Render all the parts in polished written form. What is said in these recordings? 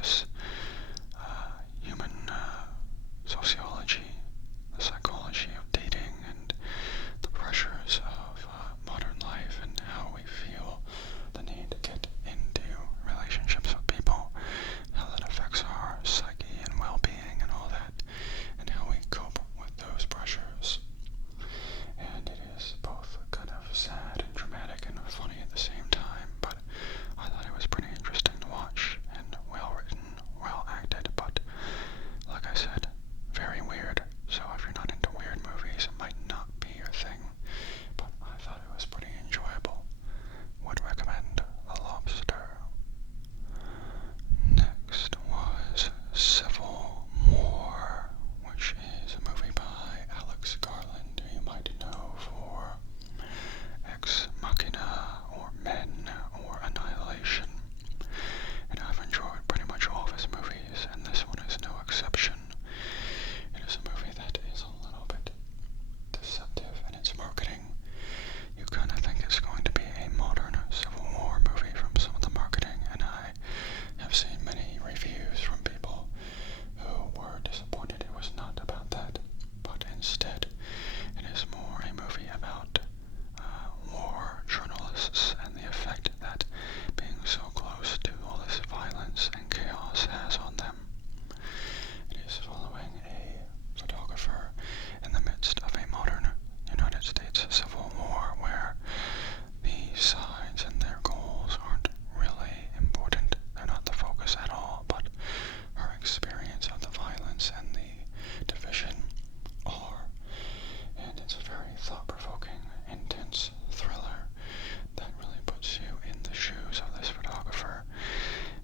surface human sociology, the psychology of dating, and the pressures of modern life, and how we feel the need to get into relationships with people, how that affects our psyche and well-being and all that, and how we cope with those pressures. And it is both kind of sad and dramatic and funny at the same time, but I thought it was pretty interesting to watch, and well written, well acted, but like I said, very weird. So if you're not into weird movies, it might not be your thing, but I thought it was pretty enjoyable. Would recommend The Lobster. Next was Civil War, which is a movie by Alex Garland, who you might know for Ex Machina or Men or Annihilation. And I've enjoyed pretty much all of his movies, and this one is no exception. It is a movie that is a little bit deceptive in its marketing. You kind of think it's going to be a modern Civil War movie from some of the marketing, and I have seen many reviews from people who were disappointed it was not about that, but instead it is more a movie about war journalists and the effect that being so close to all this violence and chaos has on them. It is following a photographer in the midst of a modern United States Civil War where the sides and their goals aren't really important. They're not the focus at all, but her experience of the violence and the division are. And it's a very thought-provoking, intense thriller that really puts you in the shoes of this photographer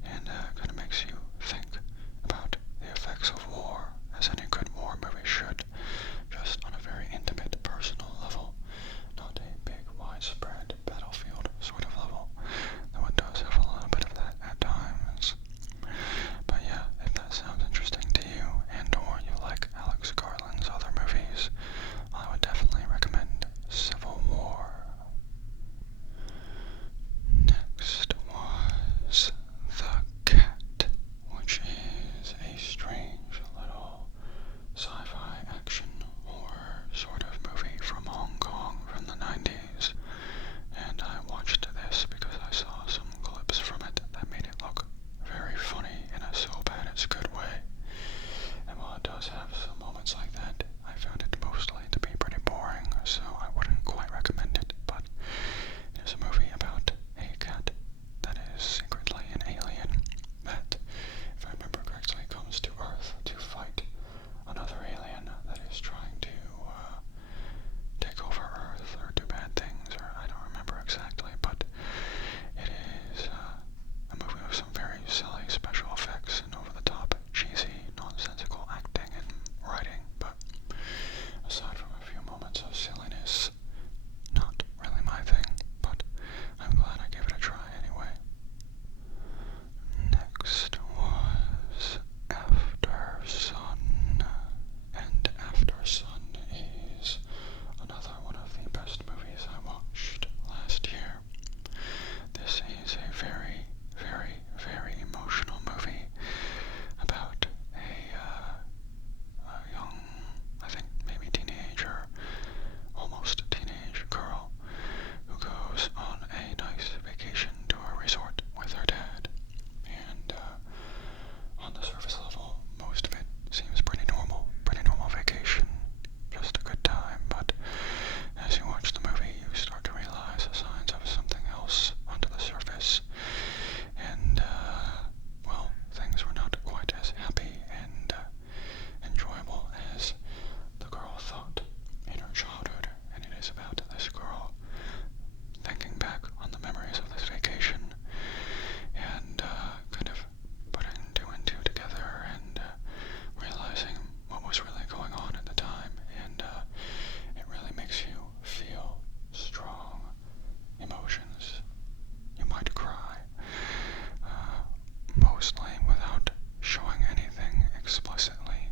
and kind of makes you think about the effects of war, as any good war movie should, just on a very intimate, personal level, not a big, widespread battlefield sort of level, though it does have a little bit of that at times. But yeah, if that sounds interesting to you, and or you like Alex Garland's other movies, I would definitely recommend Civil War. Next was The Cat, which is a strange little sci-fi action horror sort of movie from Hong Kong from the 90s, and I watched this because I saw some clips from it that made it look very funny in a so bad it's good way. And while it does have some moments like that, I found it mostly to be pretty boring, so I wouldn't quite recommend it, but it is a movie about a cat that is secretly an alien that, if I remember correctly, comes to Earth to fight another alien that is trying to take over Earth or do bad things, or I don't remember exactly, but it is a movie with some very silly special effects and over-the-top, cheesy, nonsensical acting and writing, but aside from a few moments of silliness, not really my thing, but I'm glad I gave it a try anyway. Next was Aftersun, and Aftersun is another one of the best movies I watched last year. This is a very, very, very emotional movie about a young, I think maybe teenager, almost teenage girl who goes on a nice vacation to a resort with her dad. And on the surface level, most of it seems pretty normal vacation, just a good time, but as you watch the movie, you start to realize the signs of something else under the surface, and well, things were not quite as happy and enjoyable as the girl thought in her childhood. And it is about this girl thinking back on the memories of this vacation and kind of putting two and two together and realizing what was really going on at the time, and it really makes you feel strong emotions. You might cry, mostly without showing anything explicitly,